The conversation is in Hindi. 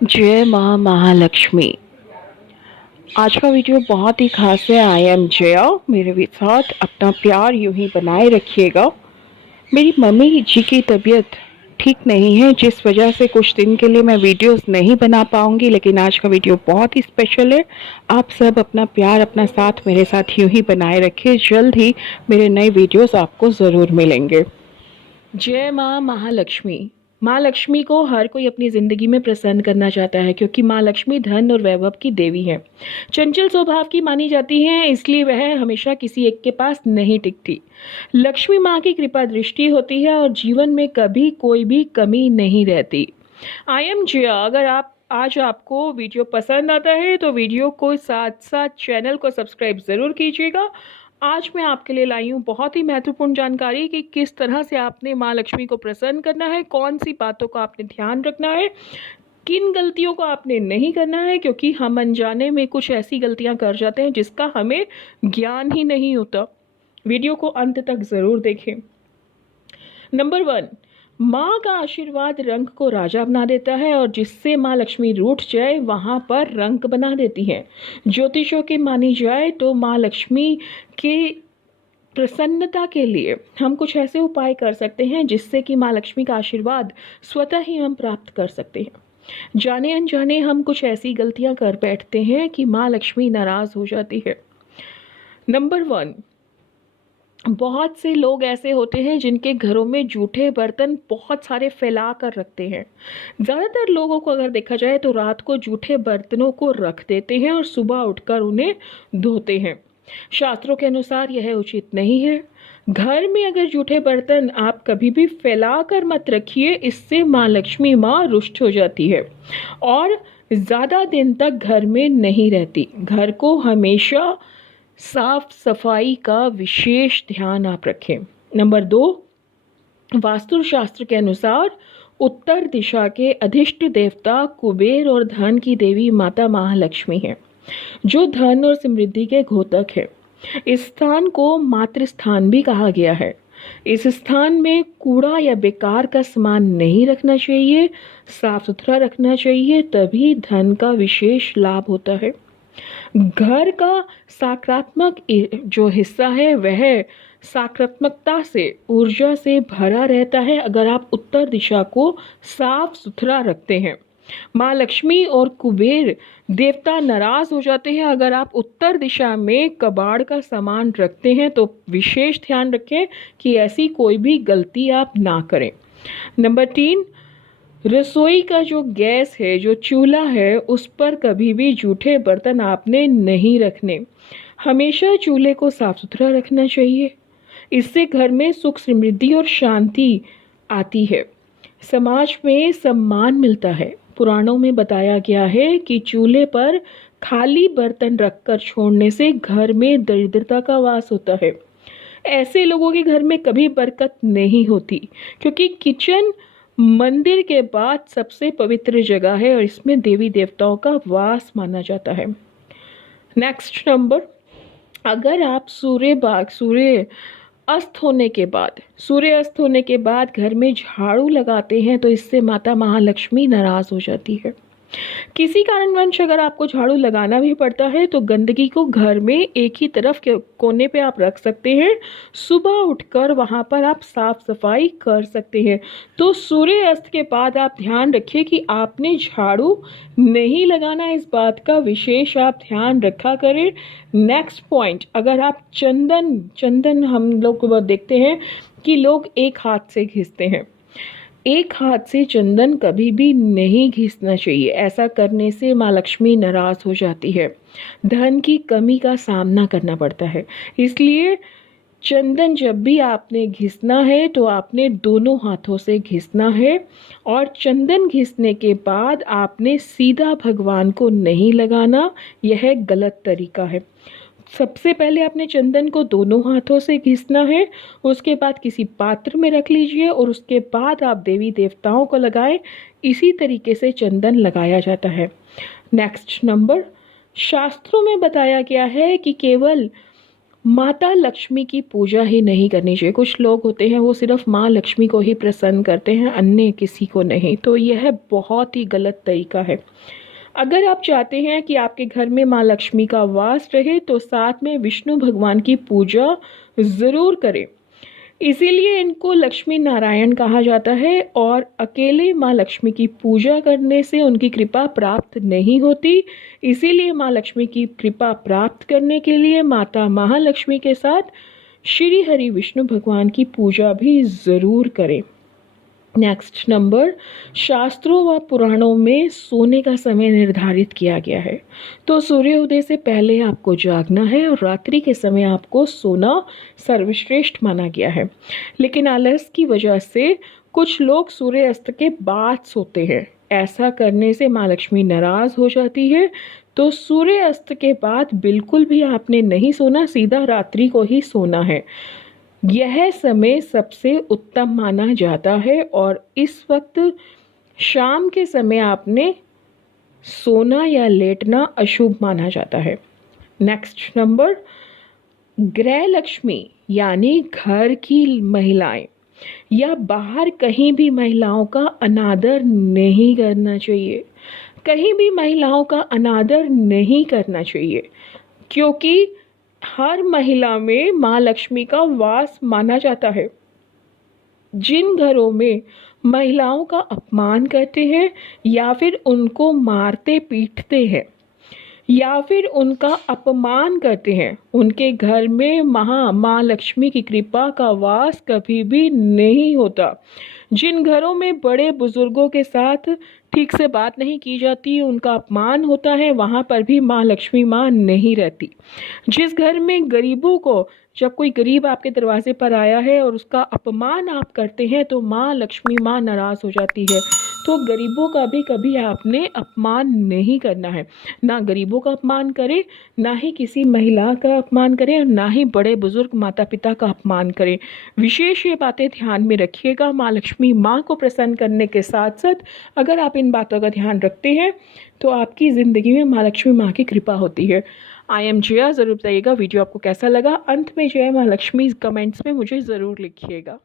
जय माँ महालक्ष्मी। आज का वीडियो बहुत ही खास है। I am Jaya. मेरे भी साथ अपना प्यार यूं ही बनाए रखिएगा। मेरी मम्मी जी की तबीयत ठीक नहीं है, जिस वजह से कुछ दिन के लिए मैं वीडियोस नहीं बना पाऊंगी, लेकिन आज का वीडियो बहुत ही स्पेशल है। आप सब अपना प्यार, अपना साथ मेरे साथ यूं ही बनाए रखिए। जल्द ही मेरे नए वीडियोस आपको ज़रूर मिलेंगे। जय माँ महालक्ष्मी। माँ लक्ष्मी को हर कोई अपनी जिंदगी में प्रसन्न करना चाहता है, क्योंकि माँ लक्ष्मी धन और वैभव की देवी है। चंचल स्वभाव की मानी जाती हैं, इसलिए वह हमेशा किसी एक के पास नहीं टिकती। लक्ष्मी माँ की कृपा दृष्टि होती है और जीवन में कभी कोई भी कमी नहीं रहती। आई एम जिया। अगर आप आज आपको वीडियो पसंद आता है तो वीडियो को साथ साथ चैनल को सब्सक्राइब ज़रूर कीजिएगा। आज मैं आपके लिए लाई हूँ बहुत ही महत्वपूर्ण जानकारी कि किस तरह से आपने माँ लक्ष्मी को प्रसन्न करना है, कौन सी बातों का आपने ध्यान रखना है, किन गलतियों को आपने नहीं करना है, क्योंकि हम अनजाने में कुछ ऐसी गलतियां कर जाते हैं जिसका हमें ज्ञान ही नहीं होता। वीडियो को अंत तक ज़रूर देखें। नंबर 1, माँ का आशीर्वाद रंक को राजा बना देता है, और जिससे माँ लक्ष्मी रूठ जाए वहां पर रंक बना देती हैं। ज्योतिषों की मानी जाए तो माँ लक्ष्मी के प्रसन्नता के लिए हम कुछ ऐसे उपाय कर सकते हैं जिससे कि माँ लक्ष्मी का आशीर्वाद स्वतः ही हम प्राप्त कर सकते हैं। जाने अनजाने हम कुछ ऐसी गलतियां कर बैठते हैं कि माँ लक्ष्मी नाराज हो जाती है। नंबर 1, बहुत से लोग ऐसे होते हैं जिनके घरों में जूठे बर्तन बहुत सारे फैला कर रखते हैं। ज़्यादातर लोगों को अगर देखा जाए तो रात को जूठे बर्तनों को रख देते हैं और सुबह उठकर उन्हें धोते हैं। शास्त्रों के अनुसार यह उचित नहीं है। घर में अगर जूठे बर्तन आप कभी भी फैला कर मत रखिए, इससे माँ लक्ष्मी माँ रुष्ट हो जाती है और ज़्यादा दिन तक घर में नहीं रहती। घर को हमेशा साफ सफाई का विशेष ध्यान आप रखें। नंबर 2, वास्तुशास्त्र के अनुसार उत्तर दिशा के अधिष्ट देवता कुबेर और धन की देवी माता महालक्ष्मी है, जो धन और समृद्धि के घोतक है। इस स्थान को मातृ स्थान भी कहा गया है। इस स्थान में कूड़ा या बेकार का सामान नहीं रखना चाहिए, साफ सुथरा रखना चाहिए, तभी धन का विशेष लाभ होता है। घर का सकारात्मक जो हिस्सा है वह सकारात्मकता से, ऊर्जा से भरा रहता है अगर आप उत्तर दिशा को साफ सुथरा रखते हैं। माँ लक्ष्मी और कुबेर देवता नाराज हो जाते हैं अगर आप उत्तर दिशा में कबाड़ का सामान रखते हैं, तो विशेष ध्यान रखें कि ऐसी कोई भी गलती आप ना करें। नंबर 3, रसोई का जो गैस है, जो चूल्हा है, उस पर कभी भी जूठे बर्तन आपने नहीं रखने। हमेशा चूल्हे को साफ सुथरा रखना चाहिए। इससे घर में सुख, समृद्धि और शांति आती है। समाज में सम्मान मिलता है। पुराणों में बताया गया है कि चूल्हे पर खाली बर्तन रखकर छोड़ने से घर में दरिद्रता का वास होता है। ऐसे लोगों के घर में कभी बरकत नहीं होती, क्योंकि किचन मंदिर के बाद सबसे पवित्र जगह है और इसमें देवी देवताओं का वास माना जाता है। नेक्स्ट नंबर, अगर आप सूर्य अस्त होने के बाद घर में झाड़ू लगाते हैं तो इससे माता महालक्ष्मी नाराज हो जाती है। किसी कारणवश अगर आपको झाड़ू लगाना भी पड़ता है तो गंदगी को घर में एक ही तरफ के कोने पे आप रख सकते हैं। सुबह उठकर वहां पर आप साफ सफाई कर सकते हैं। तो सूर्य अस्त के बाद आप ध्यान रखिए कि आपने झाड़ू नहीं लगाना, इस बात का विशेष आप ध्यान रखा करें। नेक्स्ट पॉइंट, अगर आप चंदन हम लोग देखते हैं कि लोग एक हाथ से घिसते हैं। एक हाथ से चंदन कभी भी नहीं घिसना चाहिए। ऐसा करने से माँ लक्ष्मी नाराज हो जाती है, धन की कमी का सामना करना पड़ता है। इसलिए चंदन जब भी आपने घिसना है तो आपने दोनों हाथों से घिसना है, और चंदन घिसने के बाद आपने सीधा भगवान को नहीं लगाना, यह गलत तरीका है। सबसे पहले आपने चंदन को दोनों हाथों से घिसना है, उसके बाद किसी पात्र में रख लीजिए और उसके बाद आप देवी देवताओं को लगाएं। इसी तरीके से चंदन लगाया जाता है। नेक्स्ट नंबर, शास्त्रों में बताया गया है कि केवल माता लक्ष्मी की पूजा ही नहीं करनी चाहिए। कुछ लोग होते हैं वो सिर्फ माँ लक्ष्मी को ही प्रसन्न करते हैं, अन्य किसी को नहीं, तो यह बहुत ही गलत तरीका है। अगर आप चाहते हैं कि आपके घर में माँ लक्ष्मी का वास रहे तो साथ में विष्णु भगवान की पूजा ज़रूर करें। इसीलिए इनको लक्ष्मी नारायण कहा जाता है, और अकेले माँ लक्ष्मी की पूजा करने से उनकी कृपा प्राप्त नहीं होती। इसीलिए माँ लक्ष्मी की कृपा प्राप्त करने के लिए माता महालक्ष्मी के साथ श्री हरि विष्णु भगवान की पूजा भी ज़रूर करें। नेक्स्ट नंबर, शास्त्रों व पुराणों में सोने का समय निर्धारित किया गया है। तो सूर्योदय से पहले आपको जागना है और रात्रि के समय आपको सोना सर्वश्रेष्ठ माना गया है। लेकिन आलस की वजह से कुछ लोग सूर्यास्त के बाद सोते हैं। ऐसा करने से माँ लक्ष्मी नाराज हो जाती है। तो सूर्यास्त के बाद बिल्कुल भी आपने नहीं सोना, सीधा रात्रि को ही सोना है। यह समय सबसे उत्तम माना जाता है और इस वक्त शाम के समय आपने सोना या लेटना अशुभ माना जाता है। नेक्स्ट नंबर, गृह लक्ष्मी यानी घर की महिलाएं या बाहर कहीं भी महिलाओं का अनादर नहीं करना चाहिए। कहीं भी महिलाओं का अनादर नहीं करना चाहिए, क्योंकि हर महिला में माँ लक्ष्मी का वास माना जाता है। जिन घरों में महिलाओं का अपमान करते हैं या फिर उनको मारते पीटते हैं या फिर उनका अपमान करते हैं, उनके घर में माँ लक्ष्मी की कृपा का वास कभी भी नहीं होता। जिन घरों में बड़े बुजुर्गों के साथ ठीक से बात नहीं की जाती, उनका अपमान होता है, वहाँ पर भी माँ लक्ष्मी माँ नहीं रहती। जिस घर में गरीबों को, जब कोई गरीब आपके दरवाजे पर आया है और उसका अपमान आप करते हैं तो माँ लक्ष्मी माँ नाराज़ हो जाती है। तो गरीबों का भी कभी आपने अपमान नहीं करना है। ना गरीबों का अपमान करें, ना ही किसी महिला का अपमान करें, और ना ही बड़े बुजुर्ग माता पिता का अपमान करें। विशेष ये बातें ध्यान में रखिएगा। माँ लक्ष्मी माँ को प्रसन्न करने के साथ साथ अगर आप इन बातों का ध्यान रखते हैं तो आपकी ज़िंदगी में माँ लक्ष्मी माँ की कृपा होती है। I am Jaya. ज़रूर बताइएगा वीडियो आपको कैसा लगा। अंत में जय माँ लक्ष्मी कमेंट्स में मुझे ज़रूर लिखिएगा।